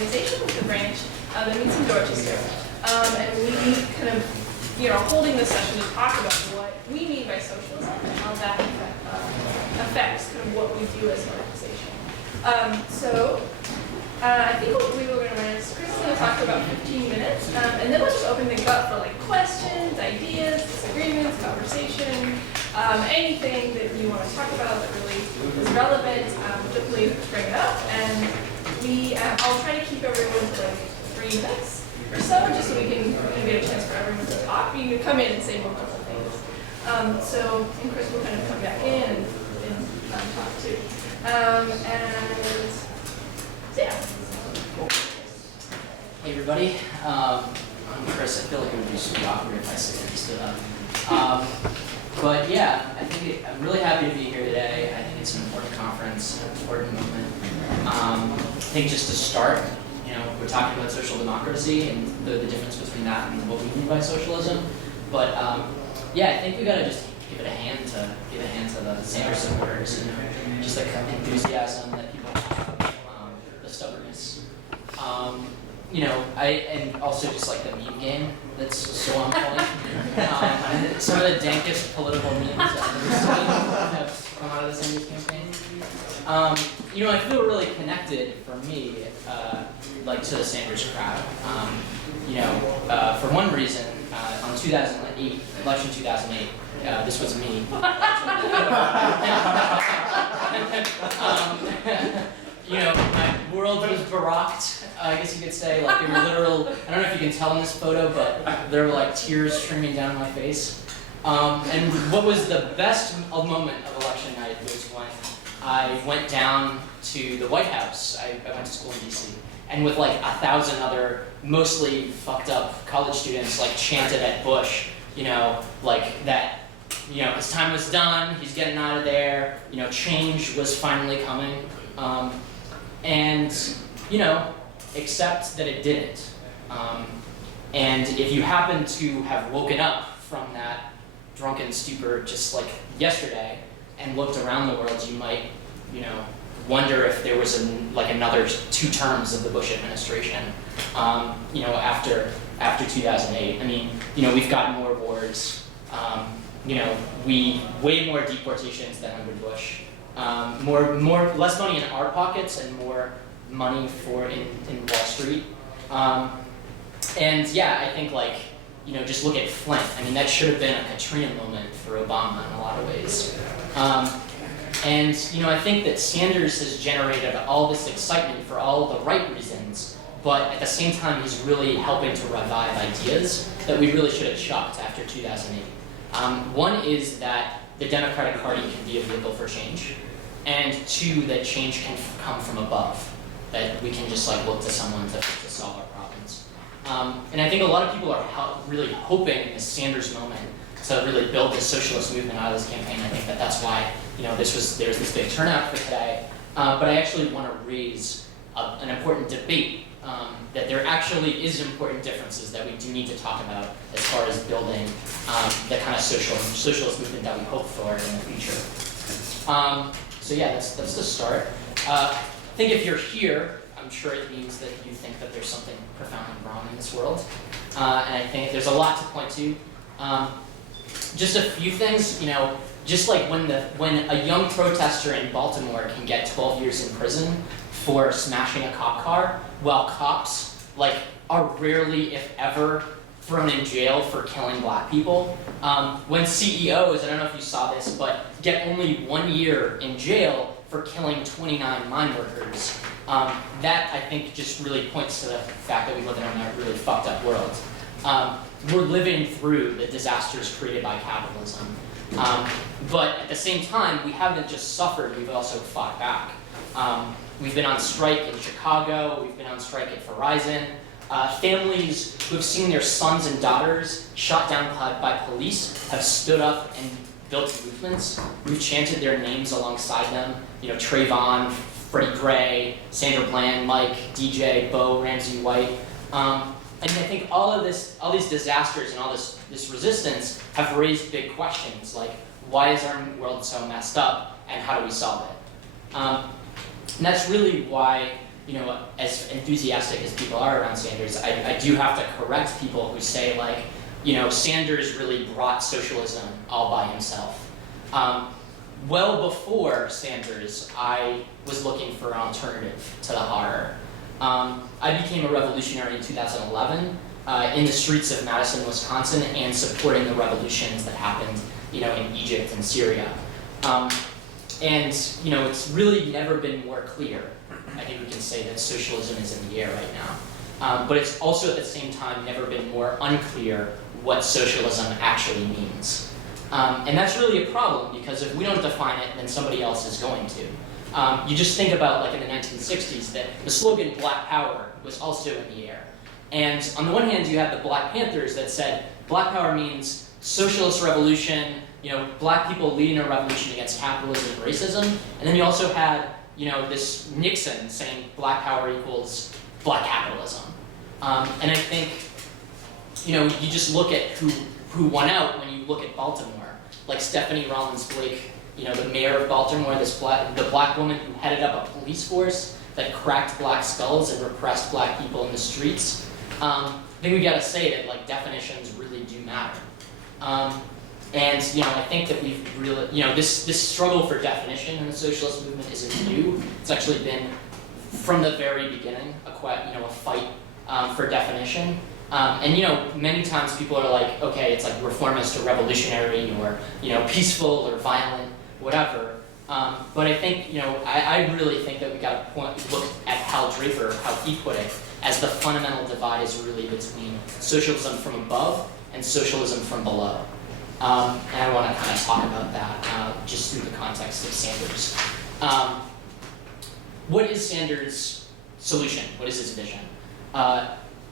organization with the branch that meets in Dorchester. And we kind of, holding this session to talk about what we mean by socialism and how that affects kind of what we do as an organization. I think what we were going to run is Chris is going to talk for about 15 minutes, and then we'll just open things up for like questions, ideas, disagreements, conversation, anything that you want to talk about that really is relevant. Please bring it up, and I'll try to keep everyone to like 3 minutes or so, just so we can get a chance for everyone to talk. You can come in and say multiple things. And Chris will kind of come back in and talk too. Yeah. Cool. Hey everybody, I'm Chris. I feel like it would be super awkward if I stood up. But yeah, I'm really happy to be here today. I think it's an important conference, an important moment. I think just to start, we're talking about social democracy and the difference between that and what we mean by socialism. But yeah, I think we gotta just give a hand to the Sanders supporters. Just the enthusiasm that people have, the stubbornness. And also just like the meme game that's so on point. Some of the dankest political memes I've ever seen have come out of the Sanders campaign. I feel really connected for me, to the Sanders crowd. For one reason, on 2008, election 2008, this was me. My world was barocked, I guess you could say. Like, there were literal, I don't know if you can tell in this photo, but there were like tears streaming down my face. And what was the best moment of election night was when I went down to the White House. I went to school in DC. And with like 1,000 other mostly fucked up college students like chanted at Bush, his time was done, he's getting out of there, change was finally coming. Except that it didn't. And if you happen to have woken up from that drunken stupor just like yesterday and looked around the world, you might, wonder if there was another 2 terms of the Bush administration, after 2008. I mean, we've got more wars, way more deportations than under Bush, less money in our pockets and more money in Wall Street. And yeah, I think just look at Flint. I mean, that should have been a Katrina moment for Obama in a lot of ways. I think that Sanders has generated all this excitement for all the right reasons, but at the same time, he's really helping to revive ideas that we really should have chucked after 2008. One is that the Democratic Party can be a vehicle for change, and 2, that change can come from above, that we can just look to someone to solve our problems. And I think a lot of people are really hoping in this Sanders moment to really build this socialist movement out of this campaign. I think that's why there's this big turnout for today. But I actually want to raise an important debate that there actually is important differences that we do need to talk about as far as building the kind of socialist movement that we hope for in the future. So yeah, that's the start. I think if you're here, I'm sure it means that you think that there's something profoundly wrong in this world. And I think there's a lot to point to. Just a few things, just like when a young protester in Baltimore can get 12 years in prison for smashing a cop car, while cops are rarely, if ever, thrown in jail for killing black people. When CEOs, I don't know if you saw this, but get only 1 year in jail for killing 29 mine workers. That, I think, just really points to the fact that we live in a really fucked up world. We're living through the disasters created by capitalism. But at the same time, we haven't just suffered, we've also fought back. We've been on strike in Chicago, we've been on strike at Verizon. Families who have seen their sons and daughters shot down by police have stood up and built movements. We've chanted their names alongside them. Trayvon, Freddie Gray, Sandra Bland, Mike, DJ, Bo, Ramsey White. And I think all these disasters and all this resistance have raised big questions like, why is our world so messed up and how do we solve it? And that's really why as enthusiastic as people are around Sanders, I do have to correct people who say like, Sanders really brought socialism all by himself. Well before Sanders, I was looking for an alternative to the horror. I became a revolutionary in 2011 in the streets of Madison, Wisconsin, and supporting the revolutions that happened, in Egypt and Syria. It's really never been more clear. I think we can say that socialism is in the air right now. But it's also at the same time never been more unclear what socialism actually means. And that's really a problem, because if we don't define it, then somebody else is going to. You just think about, like in the 1960s, that the slogan Black Power was also in the air. And on the one hand, you had the Black Panthers that said Black Power means socialist revolution, black people leading a revolution against capitalism and racism. And then you also had, this Nixon saying Black Power equals Black capitalism. And I think, you just look at who won out when you look at Baltimore. Like Stephanie Rollins Blake, the mayor of Baltimore, the black woman who headed up a police force that cracked black skulls and repressed black people in the streets. I think we gotta say that like definitions really do matter. I think that we've really, this struggle for definition in the socialist movement isn't new. It's actually been from the very beginning a fight for definition. Many times people are like, okay, it's like reformist or revolutionary or, peaceful or violent, whatever. But I think, I really think that we got to look at Hal Draper, how he put it, as the fundamental divide is really between socialism from above and socialism from below. And I want to kind of talk about that just through the context of Sanders. What is Sanders' solution? What is his vision?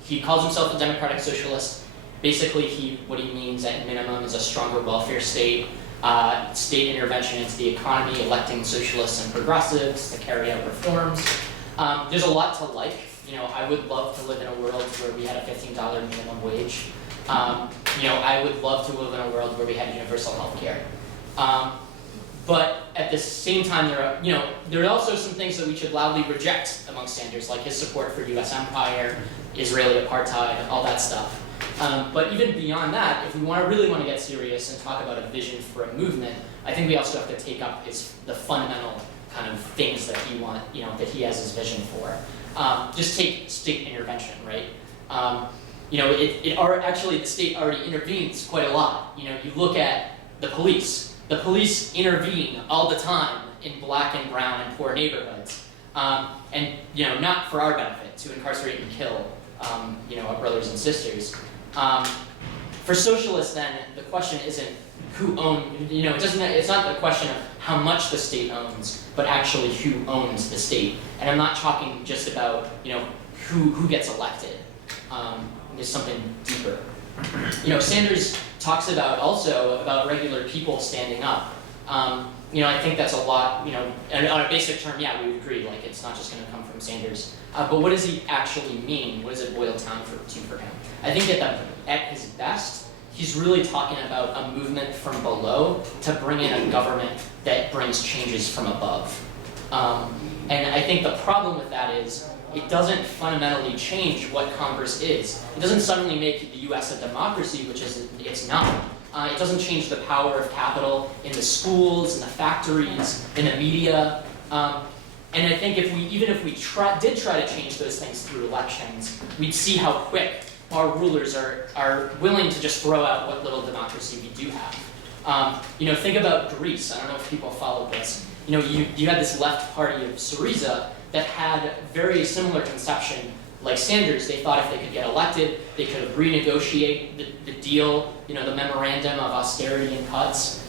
He calls himself a democratic socialist. Basically, what he means at minimum is a stronger welfare state, state intervention into the economy, electing socialists and progressives to carry out reforms. There's a lot to like. I would love to live in a world where we had a $15 minimum wage. I would love to live in a world where we had universal health care. But at the same time, there are also some things that we should loudly reject among Sanders, like his support for U.S. empire, Israeli apartheid, all that stuff. But even beyond that, if we really want to get serious and talk about a vision for a movement, I think we also have to take up the fundamental kind of things that that he has his vision for. Just take state intervention, right? Actually, the state already intervenes quite a lot. You look at the police. The police intervene all the time in black and brown and poor neighborhoods, and not for our benefit, to incarcerate and kill our brothers and sisters. For socialists, then the question isn't who owns. It's not the question of how much the state owns, but actually who owns the state. And I'm not talking just about who gets elected. There's something deeper. Sanders talks also about regular people standing up. I think that's a lot, and on a basic term, yeah, we would agree, like it's not just going to come from Sanders. But what does he actually mean? What does it boil down to for him? I think at his best, he's really talking about a movement from below to bring in a government that brings changes from above. And I think the problem with that is it doesn't fundamentally change what Congress is. It doesn't suddenly make the U.S. a democracy, which it's not. It doesn't change the power of capital in the schools, in the factories, in the media. And I think if we did try to change those things through elections, we'd see how quick our rulers are willing to just throw out what little democracy we do have. Think about Greece. I don't know if people followed this. You had this left party of Syriza that had very similar conception like Sanders. They thought if they could get elected, they could renegotiate the deal, the memorandum of austerity and cuts.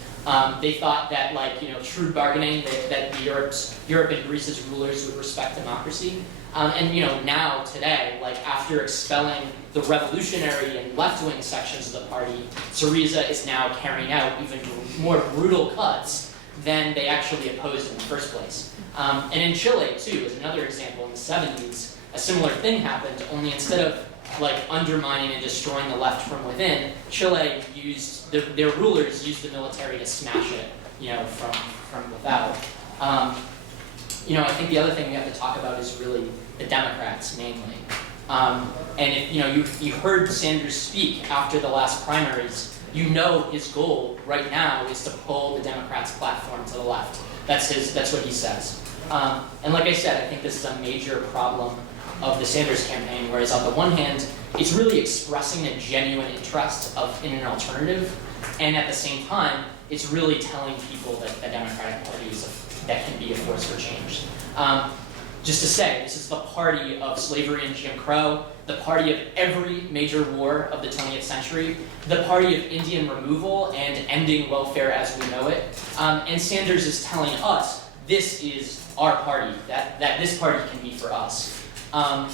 They thought that shrewd bargaining, that Europe and Greece's rulers would respect democracy. Now, today, after expelling the revolutionary and left-wing sections of the party, Syriza is now carrying out even more brutal cuts than they actually opposed in the first place. And in Chile, too, is another example. In the 70s, a similar thing happened, only instead of undermining and destroying the left from within, Chile their rulers used the military to smash it, from without. I think the other thing we have to talk about is really the Democrats, mainly. And if, you heard Sanders speak after the last primaries, his goal right now is to pull the Democrats' platform to the left. That's what he says. And like I said, I think this is a major problem of the Sanders campaign, whereas on the one hand, it's really expressing a genuine interest in an alternative, and at the same time, it's really telling people that the Democratic Party that can be a force for change. Just to say, this is the party of slavery and Jim Crow, the party of every major war of the 20th century, the party of Indian removal and ending welfare as we know it. And Sanders is telling us this is our party, that this party can be for us. And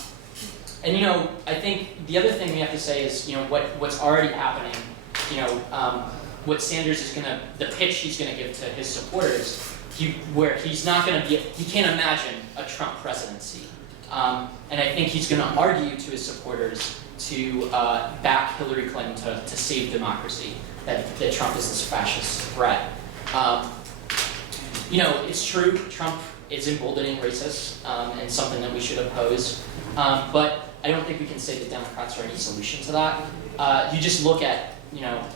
I think the other thing we have to say is, what's already happening, what Sanders is the pitch he's gonna give to his supporters, where he's not gonna he can't imagine a Trump presidency. And I think he's gonna argue to his supporters to back Hillary Clinton to save democracy, that Trump is this fascist threat. It's true, Trump is emboldening racists, and something that we should oppose. But I don't think we can say that Democrats are any solution to that. You just look at,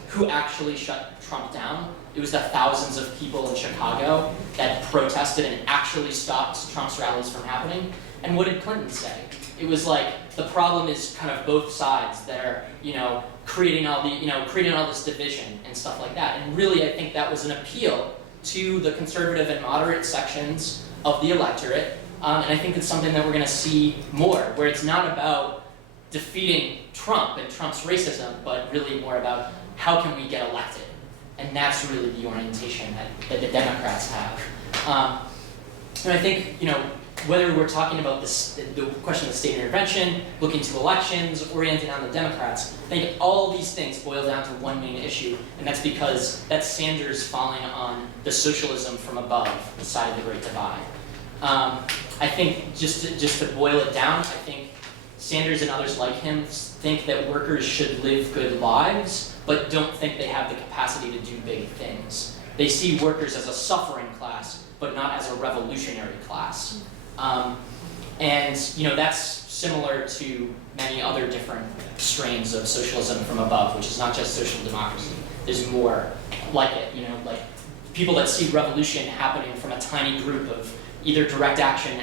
who actually shut Trump down. It was the thousands of people in Chicago that protested and actually stopped Trump's rallies from happening. And what did Clinton say? It was like, the problem is kind of both sides that are, creating all this division and stuff like that. And really, I think that was an appeal to the conservative and moderate sections of the electorate. And I think it's something that we're going to see more, where it's not about defeating Trump and Trump's racism, but really more about how can we get elected. And that's really the orientation that the Democrats have. And I think, whether we're talking about the question of state intervention, looking to elections, orienting on the Democrats, I think all these things boil down to one main issue, and that's because that's Sanders falling on the socialism from above, the side of the Great Divide. I think just to boil it down, I think Sanders and others like him think that workers should live good lives, but don't think they have the capacity to do big things. They see workers as a suffering class, but not as a revolutionary class. And that's similar to many other different strains of socialism from above, which is not just social democracy. There's more like it, like people that see revolution happening from a tiny group of either direct action,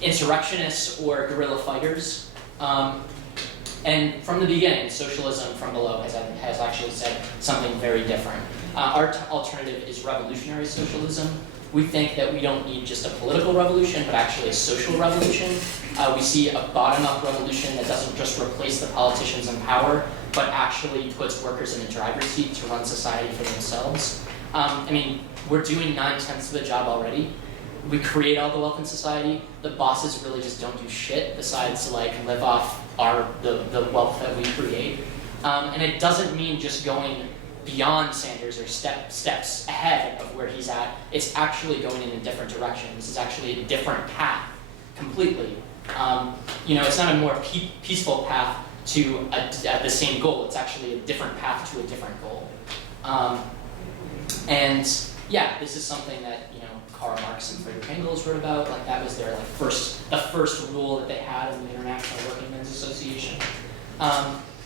insurrectionists or guerrilla fighters. And from the beginning, socialism from below has actually said something very different. Our alternative is revolutionary socialism. We think that we don't need just a political revolution, but actually a social revolution. We see a bottom-up revolution that doesn't just replace the politicians in power, but actually puts workers in the driver's seat to run society for themselves. We're doing 9/10 of the job already. We create all the wealth in society. The bosses really just don't do shit besides live off the wealth that we create. And it doesn't mean just going beyond Sanders or steps ahead of where he's at. It's actually going in a different direction. This is actually a different path completely. It's not a more peaceful path to the same goal. It's actually a different path to a different goal. And yeah, this is something that Karl Marx and Friedrich Engels wrote about. That was their the first rule that they had in the International Working Men's Association.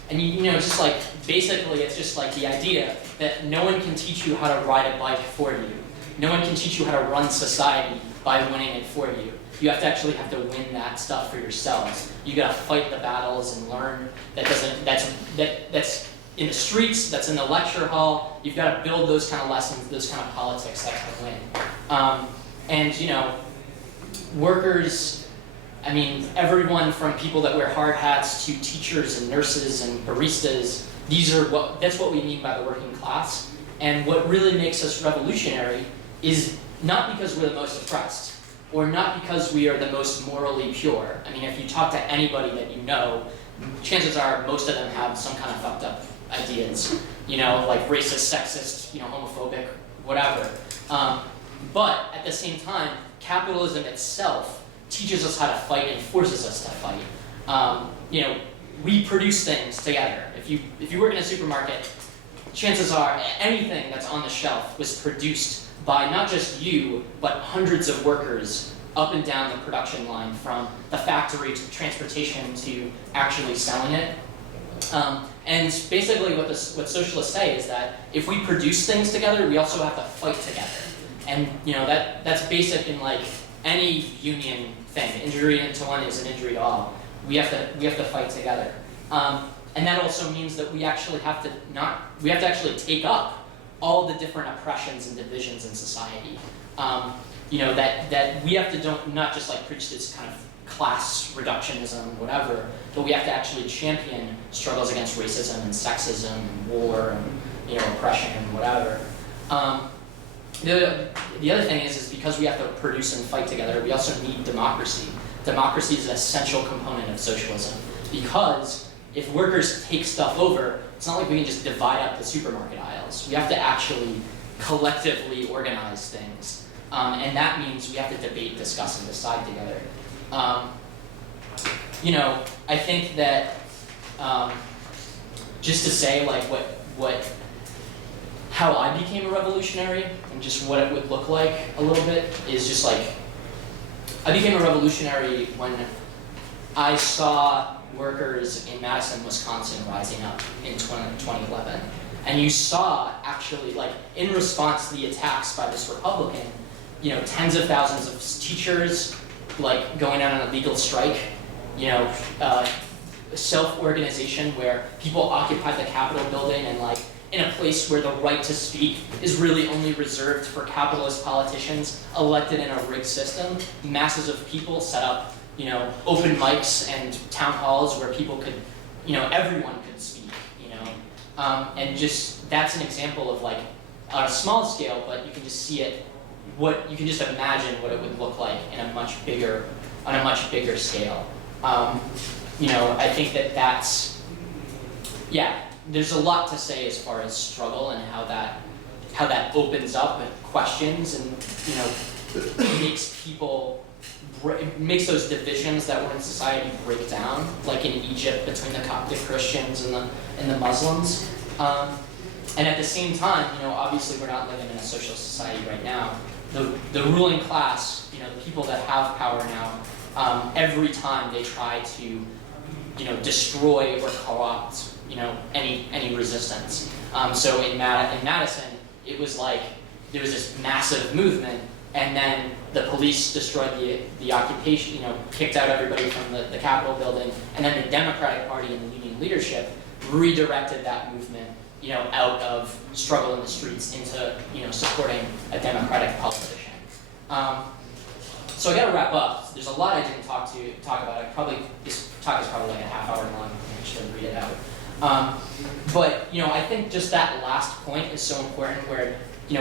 And just basically it's just the idea that no one can teach you how to ride a bike for you. No one can teach you how to run society by winning it for you. You have to win that stuff for yourselves. You gotta fight the battles and learn that's in the streets, that's in the lecture hall. You've got to build those kind of lessons, those kind of politics that can win. Workers, everyone from people that wear hard hats to teachers and nurses and baristas, that's what we mean by the working class. And what really makes us revolutionary is not because we're the most oppressed, or not because we are the most morally pure. If you talk to anybody that chances are most of them have some kind of fucked up ideas, racist, sexist, homophobic, whatever. But at the same time, capitalism itself teaches us how to fight and forces us to fight. We produce things together. If you work in a supermarket, chances are anything that's on the shelf was produced by not just you, but hundreds of workers up and down the production line, from the factory to transportation to actually selling it. And basically what socialists say is that if we produce things together, we also have to fight together. And that's basic in like any union thing. Injury to one is an injury to all. We have to fight together. And that also means that we actually have to actually take up all the different oppressions and divisions in society. That we have to not just like preach this kind of class reductionism, whatever, but we have to actually champion struggles against racism and sexism and war and oppression and whatever. The other thing is because we have to produce and fight together, we also need democracy. Democracy is an essential component of socialism, because if workers take stuff over, it's not like we can just divide up the supermarket aisles. We have to actually collectively organize things. And that means we have to debate, discuss, and decide together. I think that just to say like how I became a revolutionary and just what it would look like a little bit is just like, I became a revolutionary when I saw workers in Madison, Wisconsin rising up in 2011. And you saw actually, like, in response to the attacks by this Republican, tens of thousands of teachers, like, going out on a legal strike, self-organization where people occupied the Capitol building and, like, in a place where the right to speak is really only reserved for capitalist politicians elected in a rigged system. Masses of people set up, open mics and town halls where people could, everyone could speak, and just, that's an example of like, on a small scale, but you can just see it, you can just imagine what it would look like in on a much bigger scale. I think that's, there's a lot to say as far as struggle and how that opens up and questions and makes those divisions that were in society break down, like in Egypt between the Coptic Christians and the Muslims. And at the same time, obviously we're not living in a socialist society right now. The ruling class, the people that have power now, every time they try to, destroy or co-opt, any resistance. So in Madison, it was like there was this massive movement, and then the police destroyed the occupation, kicked out everybody from the Capitol building, and then the Democratic Party and the union leadership redirected that movement, out of struggle in the streets into, supporting a Democratic politician. So I got to wrap up. There's a lot I didn't talk about. This talk is probably like a half hour long. I should read it out. But I think just that last point is so important, where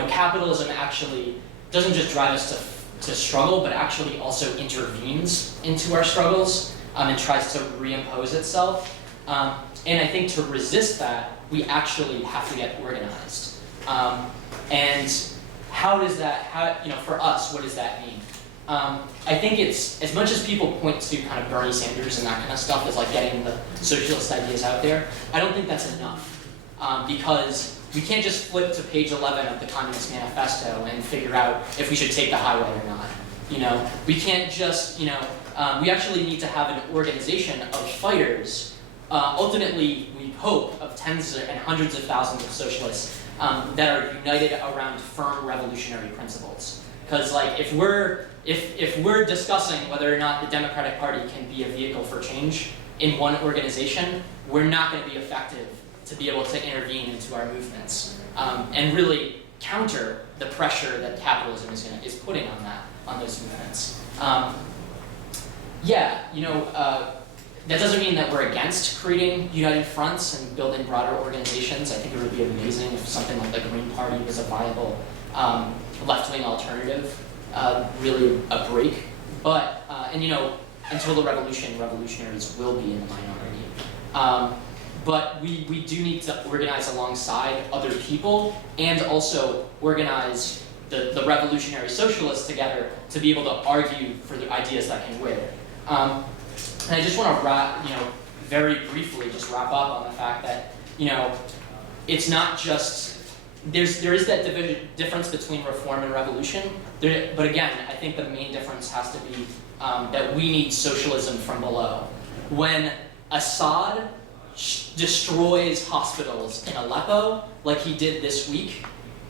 capitalism actually doesn't just drive us to struggle, but actually also intervenes into our struggles and tries to reimpose itself. And I think to resist that, we actually have to get organized. And how does that? For us, what does that mean? I think it's, as much as people point to kind of Bernie Sanders and that kind of stuff as like getting the socialist ideas out there, I don't think that's enough. Because we can't just flip to page 11 of the Communist Manifesto and figure out if we should take the highway or not. We can't just, we actually need to have an organization of fighters, ultimately we hope of tens and hundreds of thousands of socialists that are united around firm revolutionary principles. Because like if we're discussing whether or not the Democratic Party can be a vehicle for change in one organization, we're not going to be effective to be able to intervene into our movements and really counter the pressure that capitalism is putting on those movements. That does't mean that we're against creating united fronts and building broader organizations. I think it would be amazing if something like the Green Party was a viable left-wing alternative, really a break. But, until the revolution, revolutionaries will be in the minority. But we do need to organize alongside other people and also organize the revolutionary socialists together to be able to argue for the ideas that can win. And I just want to very briefly just wrap up on the fact that, it's not just there is that difference between reform and revolution, but again, I think the main difference has to be that we need socialism from below. When Assad destroys hospitals in Aleppo, like he did this week,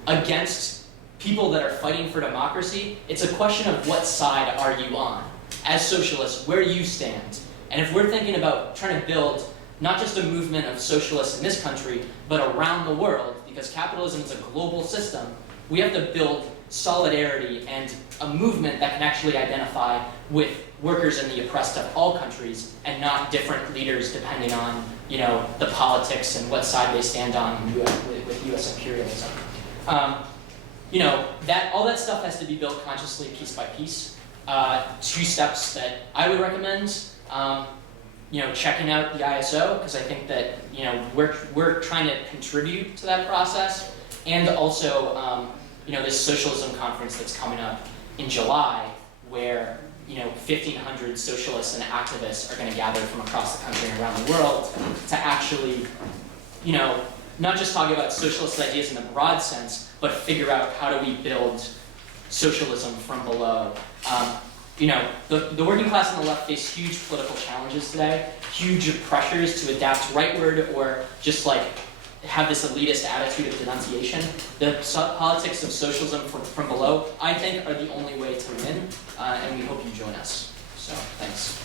against people that are fighting for democracy, it's a question of what side are you on? As socialists, where do you stand? And if we're thinking about trying to build not just a movement of socialists in this country, but around the world, because capitalism is a global system, we have to build solidarity and a movement that can actually identify with workers in the oppressed of all countries and not different leaders depending on, you know, the politics and what side they stand on with US imperialism. You know, all that stuff has to be built consciously, piece by piece. 2 steps that I would recommend, you know, checking out the ISO, because I think that, you know, we're trying to contribute to that process, and also, you know, this socialism conference that's coming up in July, where, you know, 1,500 socialists and activists are going to gather from across the country and around the world to actually, you know, not just talk about socialist ideas in the broad sense, but figure out how do we build socialism from below. You know, the working class and the left face huge political challenges today, huge pressures to adapt rightward or just like have this elitist attitude of denunciation. The politics of socialism from below, I think, are the only way to win, and we hope you join us. So, thanks.